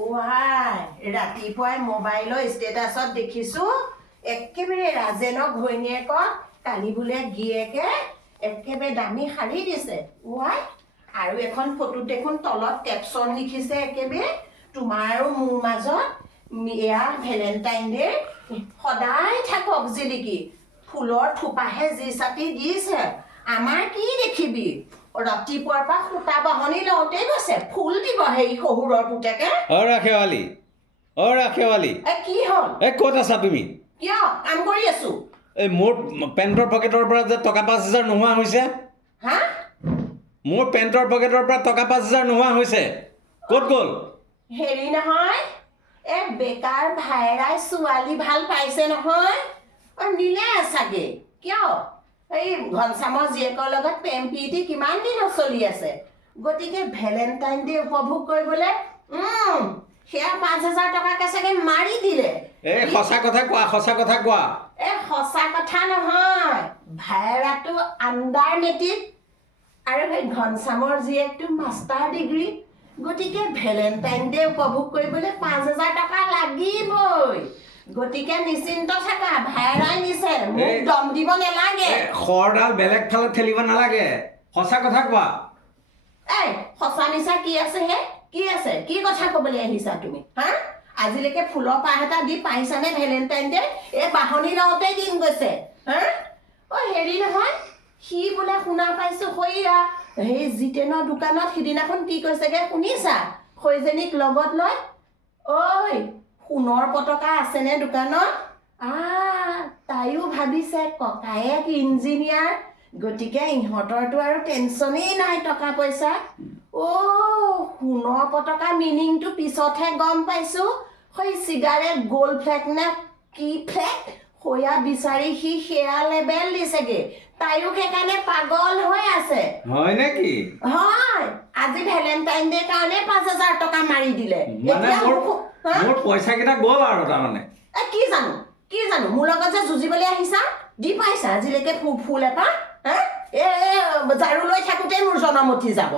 Y ৰাতিপুৱাই মোবাইলৰ ষ্টেটাছত দেখিছোঁ একেবাৰে ৰাজেনৰ ঘৈণীয়েকক কালি বোলে গিয়েকে একেবাৰে দামী শাৰী দিছে ওৱাই আৰু এখন ফটোত দেখোন তলত কেপশ্যন লিখিছে একেবাৰে তোমাৰ আৰু মোৰ মাজত এয়া ভেলেণ্টাইন ডে সদায় থাকক জিলিকি ফুলৰ থোপাহে যি চাটি দিছে আমাৰ কি দেখিবি ৰাতিপুৱাৰ পৰা সূতা বাহনি লওঁতেই গৈছে ফুল দিব সেই শহুৰৰ পুতেকে ৰাখেৱালী কি হ'ল ক'ত আছা তুমি কিয় কাম কৰি আছো এই মোৰ পেণ্টৰ পকেটৰ পৰা যে টকা 5,000 নোহোৱা হৈছে হা মোৰ পেণ্টৰ পকেটৰ পৰা টকা 5,000 নোহোৱা হৈছে ক'ত গ'ল হেৰি নহয় বেকাৰ ভাইৰাই ছোৱালী ভাল পাইছে নহয় নিলে চাগে কিয় এই ঘনশ্যামৰ জীয়েকৰ লগত প্ৰেম প্ৰীতি কিমান দিন চলি আছে গতিকে ভেলেণ্টাইন ডে উপভোগ কৰিবলৈ সেয়া 5,000 টকাকে চাগে মাৰি দিলে সঁচা কথা কোৱা সঁচা কথা নহয় ভাইৰাটো আণ্ডাৰ মেট্ৰিক আৰু সেই ঘনশ্যামৰ জীয়েকটো মাষ্টাৰ ডিগ্ৰী গতিকে ভেলেণ্টাইন ডে উপভোগ কৰিবলৈ 5,000 টকা লাগিবই গতিকে নিশ্চিন্ত থাকা ভাইৰাই নিছে মোক দম দিব নালাগে খৰডাল বেলেগ ফালে ঠেলিব নালাগে সঁচা কথা কোৱা সঁচা মিছা কি আছে হে কি আছে কি কথা ক'বলৈ আহিছা তুমি হা আজিলৈকে ফুলৰ পাহ এটা দি পাইছানে ভেলেণ্টাইন ডে এই বাহনি লওঁতেই দিন গৈছে হা হেৰি নহয় সি বোলে শুনা পাইছো সৈয়া সেই জিতেনৰ দোকানত সিদিনাখন কি কৈছেগে শুনিছা সৈজনীক লগত লৈ ঐ সোণৰ পতকা আছেনে দোকানত তাইও ভাবিছে ককায়েক ইঞ্জিনিয়াৰ গতিকে ইহঁতৰতো আৰু টেনচনেই নাই টকা পইচা সোণৰ পতকা মিনিংটো পিছতহে গম পাইছো সেই চিগাৰেট গ'ল্ড ফ্লেগ নে কি ফ্লেগ সয়া বিচাৰি সি সেয়া লেবেল দিছেগে তাইও সেইকাৰণে পাগল হৈ আছে হয় নেকি হয় আজি ভেলেণ্টাইন ডে কাৰণে 5,000 টকা মাৰি দিলে মোৰ পইচা কেইটা গ'ল আৰু তাৰমানে কি জানো মোৰ লগত যে যুঁজিবলৈ আহিছা দি পাইছা আজিলৈকে ফুল এপাহ ঝাৰু লৈ থাকোঁতেই মোৰ জনম উঠি যাব